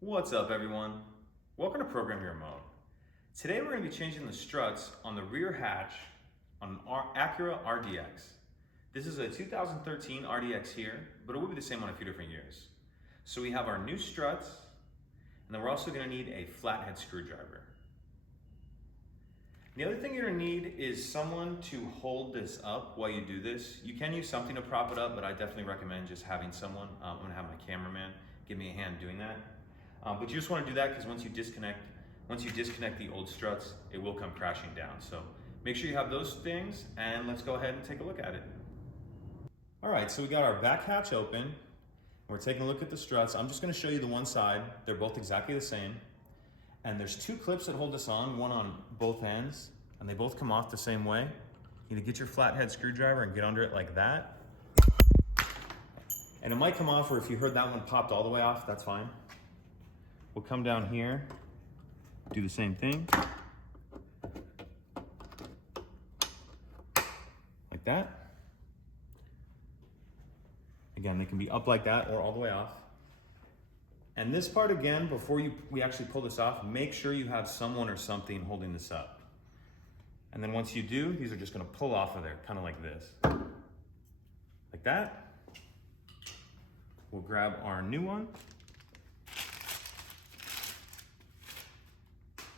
What's up, everyone? Welcome to Program Your Mode. Today we're going to be changing the struts on the rear hatch on an Acura RDX. This is a 2013 RDX here, but it will be the same on a few different years. So we have our new struts, and then we're also going to need a flathead screwdriver. The other thing you're going to need is someone to hold this up while you do this. You can use something to prop it up, but I definitely recommend just having someone. I'm going to have my cameraman give me a hand doing that. But you just want to do that because once you disconnect the old struts, it will come crashing down. So make sure you have those things, and let's go ahead and take a look at it. All right, so we got our back hatch open. We're taking a look at the struts. I'm just going to show you the one side. They're both exactly the same. And there's two clips that hold this on, one on both ends, and they both come off the same way. You need to get your flathead screwdriver and get under it like that. And it might come off, or if you heard that one popped all the way off, that's fine. We'll come down here, do the same thing. Like that. Again, they can be up like that or all the way off. And this part again, before we actually pull this off, make sure you have someone or something holding this up. And then once you do, these are just gonna pull off of there, kind of like this. Like that. We'll grab our new one.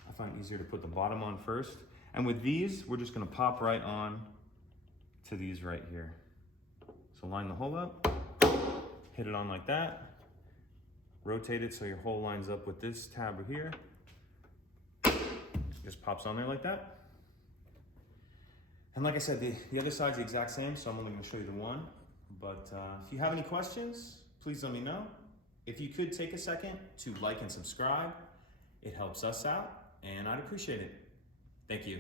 I find it easier to put the bottom on first. And with these, we're just gonna pop right on to these right here. So line the hole up, hit it on like that, rotate it so your hole lines up with this tab right here. Just pops on there like that. And like I said, the other side's the exact same, so I'm only gonna show you the one. But if you have any questions, please let me know. If you could take a second to like and subscribe, it helps us out, and I'd appreciate it. Thank you.